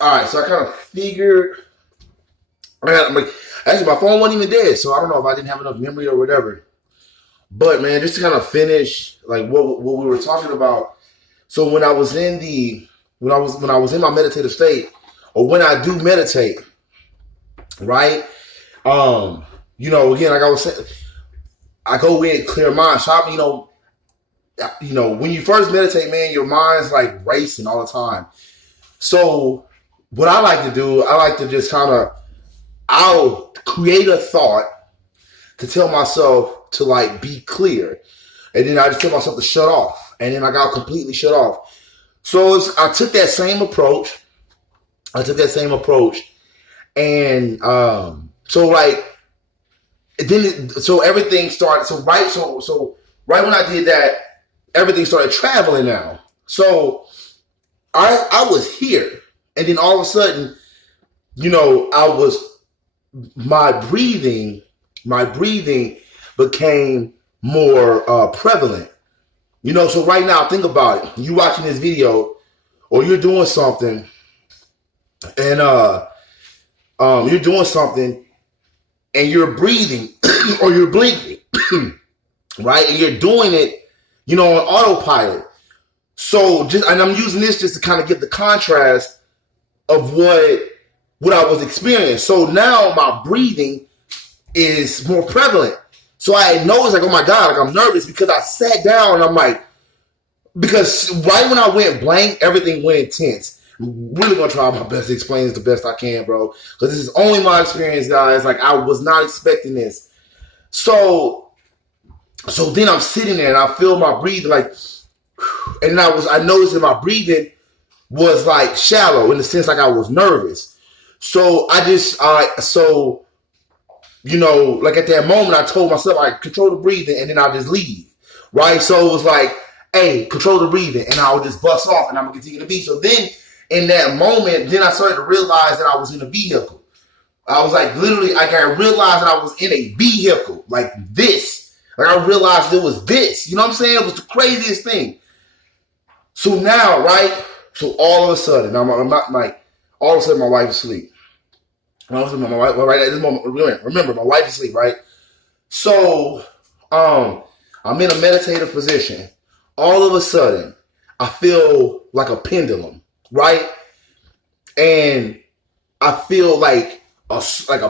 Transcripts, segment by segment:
All right, so I kind of figured. I'm like, actually, my phone wasn't even dead, so I don't know if I didn't have enough memory or whatever. But man, just to kind of finish, like what we were talking about. So when I was when I was in my meditative state, or when I do meditate, right? Again, like I was saying, I go in clear mind. So when you first meditate, man, your mind's like racing all the time. So what I like to do, I like to just I'll create a thought to tell myself to like be clear. And then I just tell myself to shut off. And then I'll completely shut off. So I took that same approach. And so everything started. So right when I did that, everything started traveling now. So I was here. And then all of a sudden, my breathing became more prevalent. So right now, think about it. You watching this video, or you're doing something, and and you're breathing, or you're blinking, right? And you're doing it, on autopilot. So and I'm using this just to kind of give the contrast of what I was experiencing. So now my breathing is more prevalent. So I had noticed, like, oh my God, like I'm nervous because I sat down and I'm like, because right when I went blank, everything went intense. I'm really gonna try my best to explain this the best I can, bro. Because this is only my experience, guys. Like, I was not expecting this. So then I'm sitting there and I feel my breathing, like, and I noticed that my breathing was like shallow in the sense like I was nervous. So like at that moment, I told myself, I control the breathing, and then I'll just leave, right? So it was like, hey, control the breathing, and I'll just bust off, and I'm going to continue to be. So then, in that moment, then I started to realize that I was in a vehicle. I was like, literally, I realized that I was in a vehicle, like this. Like, I realized it was this. You know what I'm saying? It was the craziest thing. So now, right? So all of a sudden, I'm not like, all of a sudden, my wife is asleep. My wife, right at this moment, remember, my wife is asleep, right? So, I'm in a meditative position. All of a sudden, I feel like a pendulum, right? And I feel like a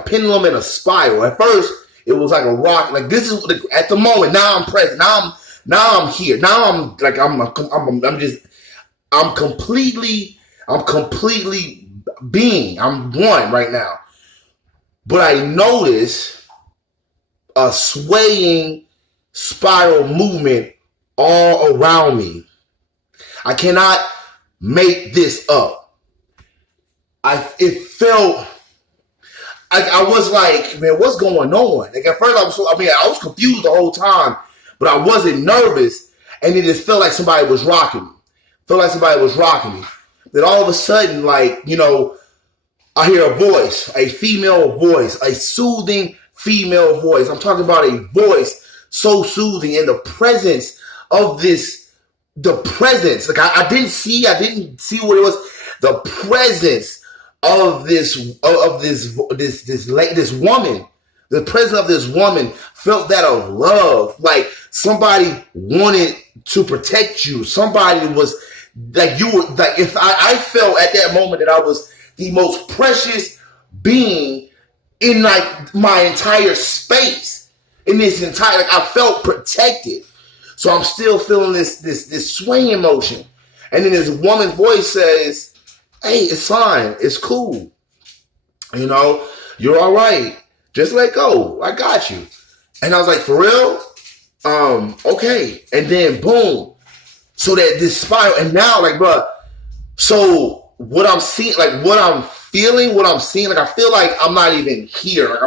pendulum in a spiral. At first, it was like a rock. Like, this is at the moment. Now I'm present. Now I'm here. Now I'm like I'm completely being. I'm one right now. But I notice a swaying spiral movement all around me. I cannot make this up. It felt like I was like, man, what's going on? Like, at first I was confused the whole time, but I wasn't nervous, and it just felt like somebody was rocking me. Then all of a sudden, like, I hear a voice, a female voice, a soothing female voice. I'm talking about a voice so soothing, and the presence, like I didn't see what it was. The presence of this woman, the presence of this woman felt that of love, like somebody wanted to protect you. Somebody was like, you were like, if I felt at that moment that I was the most precious being in like my entire space, in this entire, like, I felt protected. So I'm still feeling this swaying motion. And then this woman's voice says, hey, it's fine. It's cool. You're all right. Just let go. I got you. And I was like, for real? Okay. And then boom. So that this spiral, and now, like, bro, so what I'm seeing, like what I'm feeling, what I'm seeing, like I feel like I'm not even here. Like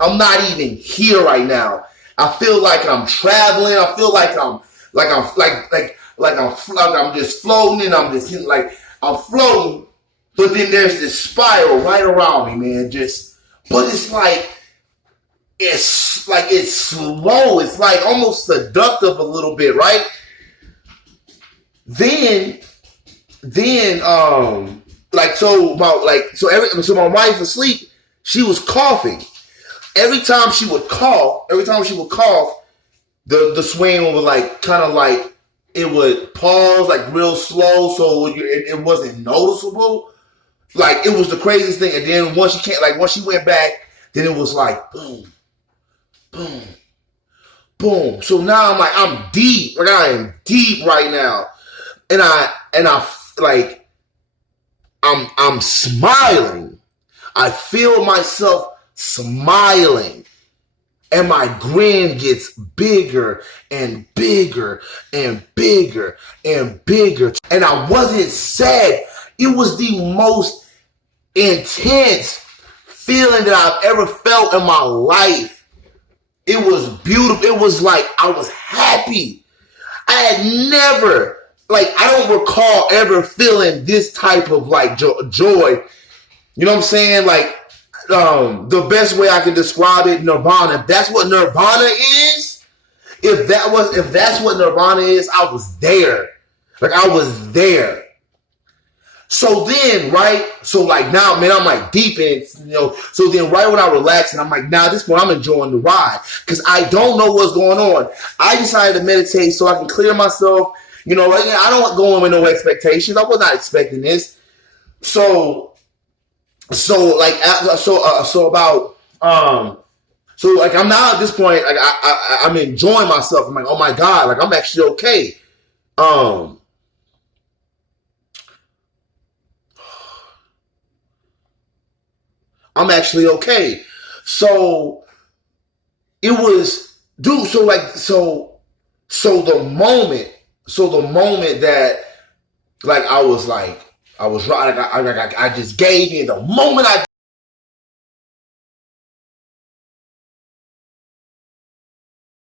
I'm not even here right now. I feel like I'm traveling. I feel like I'm just floating, and I'm just like I'm floating. But then there's this spiral right around me, man. But it's slow. It's like almost seductive a little bit, right? Then so my wife was asleep, she was coughing. Every time she would cough, the swing was like kind of like it would pause like real slow, so it wasn't noticeable. Like it was the craziest thing. And then once she went back, then it was like boom, boom, boom. So now I'm deep. Like I am deep right now, and I'm smiling. I feel myself smiling. And my grin gets bigger and bigger and bigger and bigger. And I wasn't sad. It was the most intense feeling that I've ever felt in my life. It was beautiful. It was like I was happy. I had never, I don't recall ever feeling this type of joy. You know what I'm saying? The best way I can describe it, nirvana. If that's what nirvana is, if that's what nirvana is, I was there. I was there. So then, right? So now, man, I'm deep in it, So then right when I relax and I'm now at this point, I'm enjoying the ride. Because I don't know what's going on. I decided to meditate so I can clear myself. I don't go in with no expectations. I was not expecting this. I'm now at this point, I'm enjoying myself. I'm oh my God, I'm actually okay. I'm actually okay. So it was, dude. So the moment that I was right. I just gave in the moment I